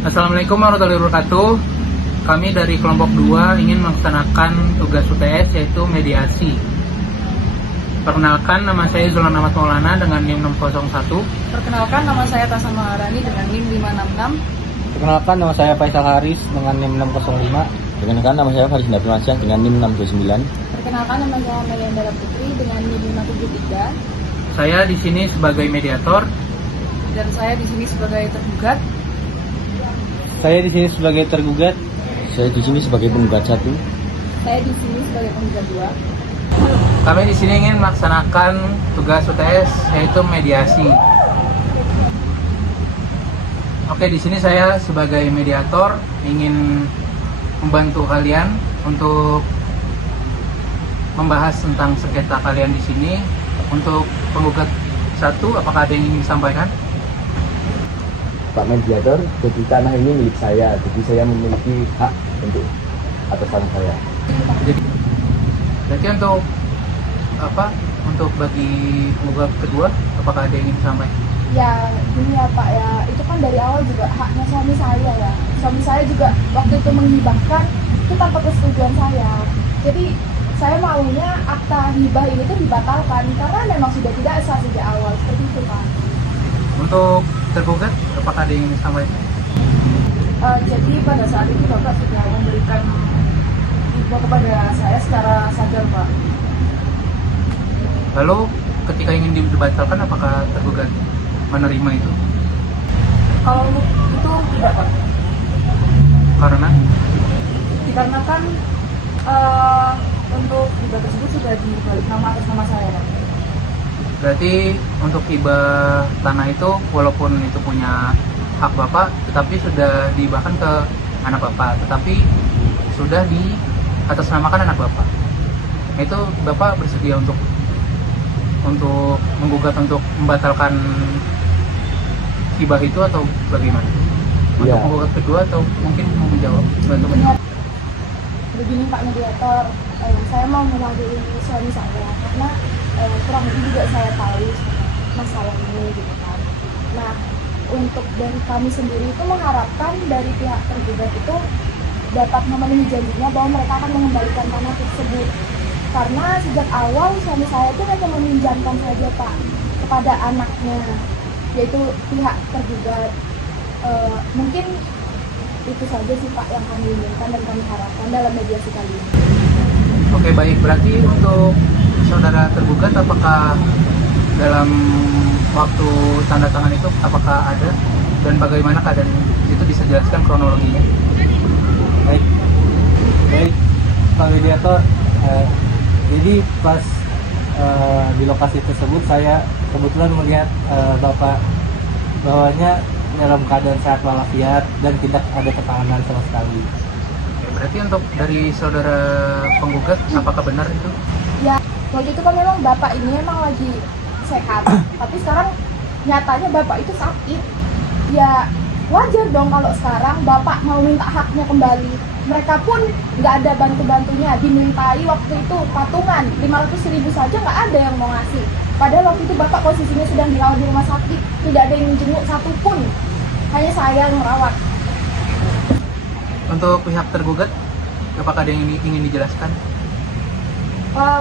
Assalamualaikum warahmatullahi wabarakatuh. Kami dari kelompok 2 ingin melaksanakan tugas UTS yaitu mediasi. Perkenalkan, nama saya Zulan Ahmad Maulana dengan NIM 601. Perkenalkan, nama saya Tasa Maharani dengan NIM 566. Perkenalkan, nama saya Faisal Haris dengan NIM 605. Perkenalkan, nama saya Faris Nabimansyah dengan NIM 629. Perkenalkan, nama saya Mayandara Putri dengan NIM 573. Saya di sini sebagai mediator. Dan saya di sini sebagai tergugat. Saya di sini sebagai tergugat. Saya di sini sebagai penggugat 1. Saya di sini sebagai penggugat 2. Kami di sini ingin melaksanakan tugas UTS yaitu mediasi. Oke, di sini saya sebagai mediator ingin membantu kalian untuk membahas tentang sengketa kalian di sini. Untuk penggugat 1, apakah ada yang ingin disampaikan? Pak Mediator, jadi tanah ini milik saya, jadi saya memiliki hak untuk atas tanah saya. Jadi untuk apa? Untuk bagi penggugat kedua, apakah ada yang ingin disampaikan? Ya gini ya Pak ya, itu kan dari awal juga haknya suami saya ya. Suami saya juga waktu itu menghibahkan itu tanpa persetujuan saya. Jadi saya maunya akta hibah ini tuh dibatalkan karena memang sudah tidak sah sejak awal, seperti itu Pak. Untuk tergugat, apakah ada yang ingin disampaikan? Jadi pada saat itu Bapak sudah memberikan hibah kepada saya secara sadar Pak. Lalu ketika ingin dibatalkan, apakah tergugat menerima itu? Kalau itu tidak Pak, Karena dikarenakan untuk hibah tersebut sudah dibalik nama atas nama saya Pak. berarti untuk hibah tanah itu walaupun itu punya hak bapak, tetapi sudah dihibahkan ke anak bapak, tetapi sudah di atasnamakan anak bapak. Itu bapak bersedia untuk menggugat untuk membatalkan hibah itu atau bagaimana? Untuk Iya. penggugat kedua atau mungkin mau menjawab, bantu menjawab? Begini Pak Mediator, saya mau mewakili suami saya karena kurang lebih juga saya tahu masalah ini gitu kan. Nah, untuk dari kami sendiri itu mengharapkan dari pihak tergugat itu dapat memenuhi janjinya bahwa mereka akan mengembalikan tanah tersebut. Karena sejak awal suami saya itu hanya meminjamkan saja Pak kepada anaknya, yaitu pihak tergugat. Mungkin itu saja sih Pak yang kami inginkan dan kami harapkan dalam mediasi kali ini. Oke, baik, berarti untuk saudara tergugat, apakah dalam waktu tanda tangan itu apakah ada dan bagaimana keadaan itu, bisa jelaskan kronologinya? Baik, Pak Mediator. Jadi pas di lokasi tersebut saya kebetulan melihat Bapak bahwanya dalam keadaan sehat walafiat dan tidak ada tekanan sama sekali. Oke, berarti untuk dari saudara penggugat, apakah benar itu? Ya, waktu itu kan memang bapak ini memang lagi sehat, tapi sekarang nyatanya bapak itu sakit. Ya wajar dong kalau sekarang bapak mau minta haknya kembali. Mereka pun nggak ada bantu-bantunya, dimintai waktu itu patungan 500.000 saja nggak ada yang mau ngasih. Padahal waktu itu bapak posisinya sedang dirawat di rumah sakit, tidak ada yang jenguk satupun, hanya saya yang merawat. Untuk pihak tergugat, apakah ada yang ingin dijelaskan?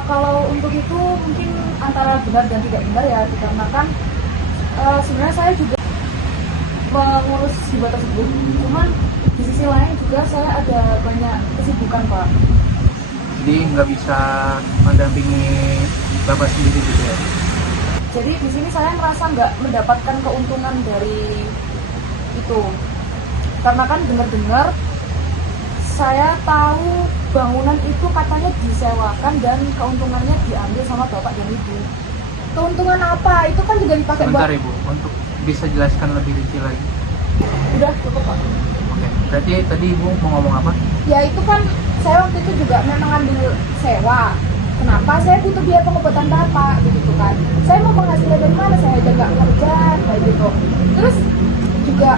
Kalau untuk itu mungkin antara benar dan tidak benar ya, dikarenakan sebenarnya saya juga mengurus hibah tersebut, cuman di sisi lain juga saya ada banyak kesibukan Pak. Jadi nggak bisa mendampingi bapak sendiri gitu ya? Jadi di sini saya merasa nggak mendapatkan keuntungan dari itu, karena kan dengar-dengar saya tahu bangunan itu katanya disewakan dan keuntungannya diambil sama bapak dan ibu. Keuntungan apa? Itu kan juga dipakai Sebentar buat... Ibu, untuk bisa jelaskan lebih detail lagi. Udah cukup Pak. Oke, berarti tadi Ibu mau ngomong apa? Ya itu kan saya waktu itu juga memang ambil sewa. Kenapa? Saya butuh biaya pengobatan bapak gitu kan. Saya mau penghasilan dari mana? Saya aja nggak kerja kayak gitu. Terus juga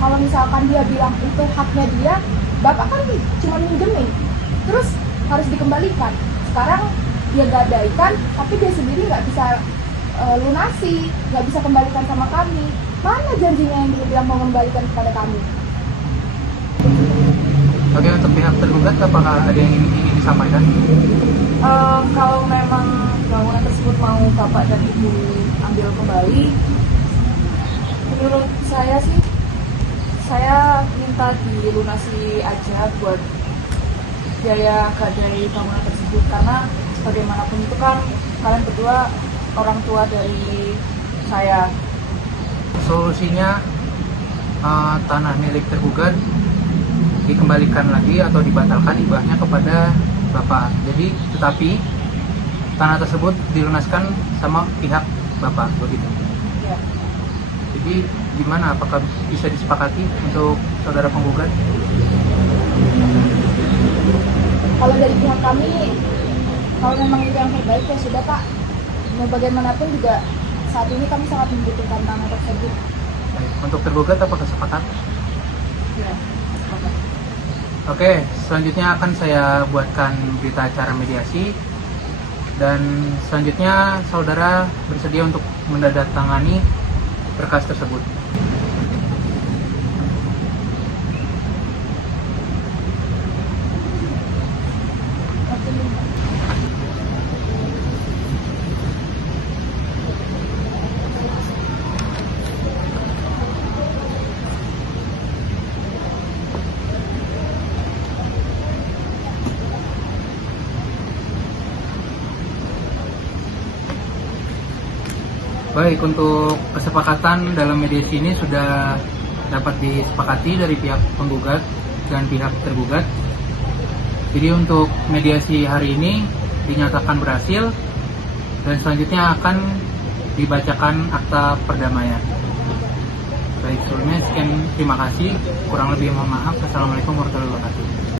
kalau misalkan dia bilang itu haknya dia, bapak kan cuma minjemin, terus harus dikembalikan. Sekarang dia gadaikan, tapi dia sendiri nggak bisa lunasi, nggak bisa kembalikan sama kami. Mana janjinya yang dia bilang mau mengembalikan kepada kami? Oke, untuk pihak tergugat apakah ada yang ingin disampaikan? Kalau memang bangunan tersebut mau bapak dan ibu ambil kembali, menurut saya sih, saya minta dilunasi aja buat biaya gadai bangunan tersebut, karena bagaimanapun itu kan kalian berdua orang tua dari saya. Solusinya tanah milik tergugat dikembalikan lagi atau dibatalkan hibahnya kepada Bapak. Jadi, tetapi tanah tersebut dilunaskan sama pihak Bapak, begitu. Ya. Jadi, gimana? Apakah bisa disepakati untuk saudara penggugat? Kalau dari pihak kami, kalau memang itu yang terbaik ya sudah Pak. Mau bagaimanapun juga saat ini kami sangat membutuhkan tanah tersebut. Baik. Untuk tergugat apakah sepakat? Ya. Oke, selanjutnya akan saya buatkan berita acara mediasi, dan selanjutnya saudara bersedia untuk menandatangani berkas tersebut. Baik, untuk kesepakatan dalam mediasi ini sudah dapat disepakati dari pihak penggugat dan pihak tergugat. Jadi untuk mediasi hari ini dinyatakan berhasil, dan selanjutnya akan dibacakan akta perdamaian. Baik, sebelumnya sekian, terima kasih. Kurang lebih mohon maaf. Assalamualaikum warahmatullahi wabarakatuh.